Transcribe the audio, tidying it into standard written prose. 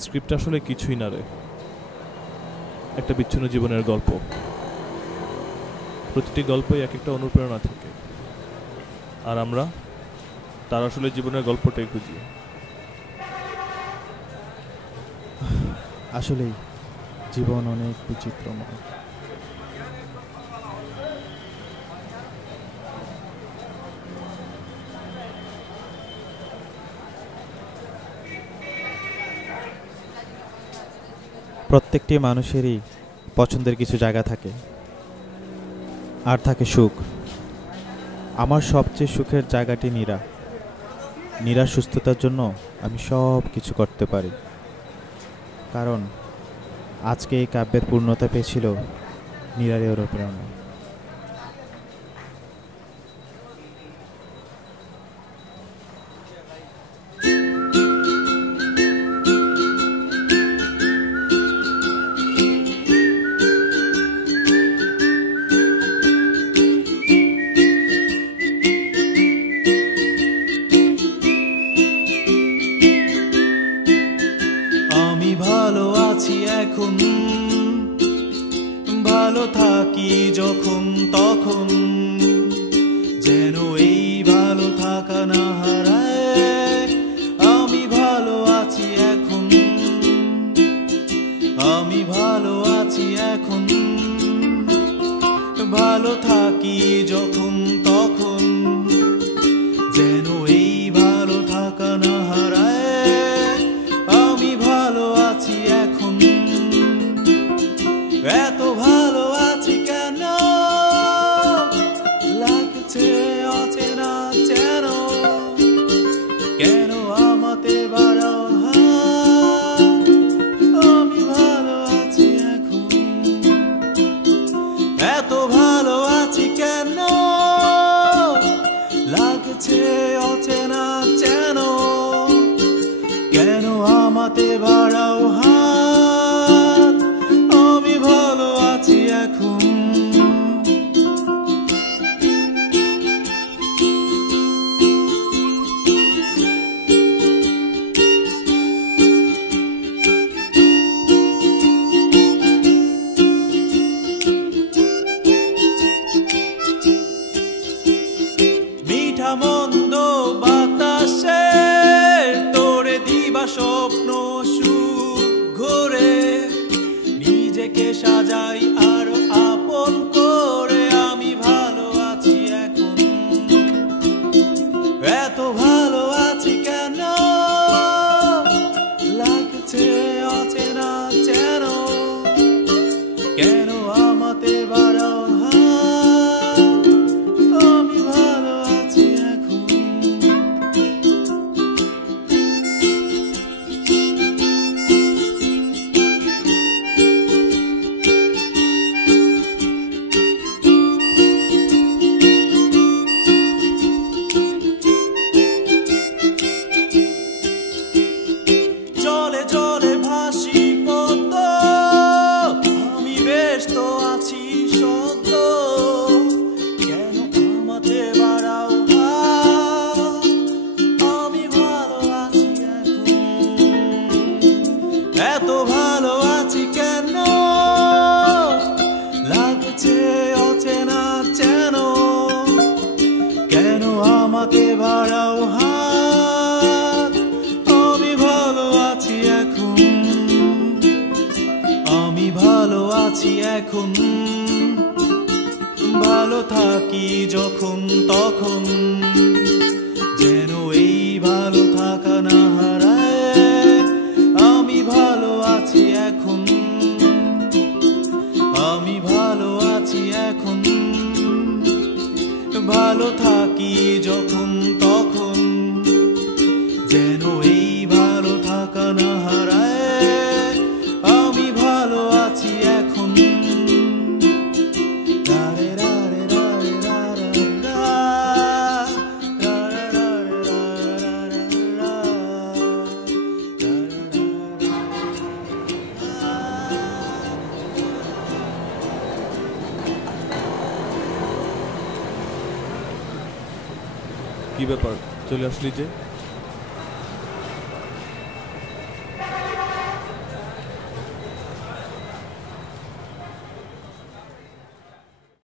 Script আসলে কিছুই না রে, একটা বিচ্ছিন্ন জীবনের গল্প। প্রতিটি গল্পই এক একটা অনুপ্রেরণা থাকে, আর আমরা তার আসলে জীবনের গল্পটাই খুঁজি। আসলেই জীবন অনেক বিচিত্রময়। প্রত্যেকটি মানুষেরই পছন্দের কিছু জায়গা থাকে, আর থাকে সুখ। আমার সবচেয়ে সুখের জায়গাটি নীরার সুস্থতার জন্য আমি সব কিছু করতে পারি, কারণ আজকে এই কাব্যের পূর্ণতা পেয়েছিল নীরার অনুপ্রেরণা। আমি ভালো আছি এখন, ভালো থাকি যখন তখন, যেন এই ভালো থাকা না হারায়। আমি ভালো আছি এখন, আমি ভালো আছি এখন, ভালো থাকি যখন তখন, যেন এই ভালো থাকা না হারায়। আমি ভালো আছি এখন, এত ভালো আছি কেন লাগছে অচেনা যেন, কেন আমাতে বাড়াও হাত। আমি ভালো আছি এখন, এত ভালো আছি কেন লাগছে অচেনা যেন, কেন আমাতে বাড়াও হাত। আমি ভালো আছি এখন। মিঠা মন্দ বাতাসে তোরে দিবা স্বপ্ন সুখ ঘোরে, নিজেকে সাজাই আরো আপন করে। আমি ভালো আছি এখন, এত ভালো আছি কেন লাগছে অচেনা যেন, কেন আমাতে বাড়াও হাত। আমি ভালো আছি এখন। জলে জলে ভাসি পদ্ম, আমি বেশ তো আছি সদ্য, কেন আমাতে বাড়াও হাত। আমি ভালো আছি এখন, এত ভালো আছি কেন লাগছে অচেনা যেন, কেন আমাকে বাড়াও হাত। আমি ভালো আছি এখন, আমি ভালো আছি এখন, ভালো থাকি যখন তখন, যেন এই ভালো থাকা না হারায়। আমি ভালো আছি এখন, আমি ভালো আছি এখন, ভালো থাকি যখন তখন, যেন এই ভালো থাকা না হারায়। আমি ভালো আছি এখন। কি ব্যাপার, চলে আসলি যে?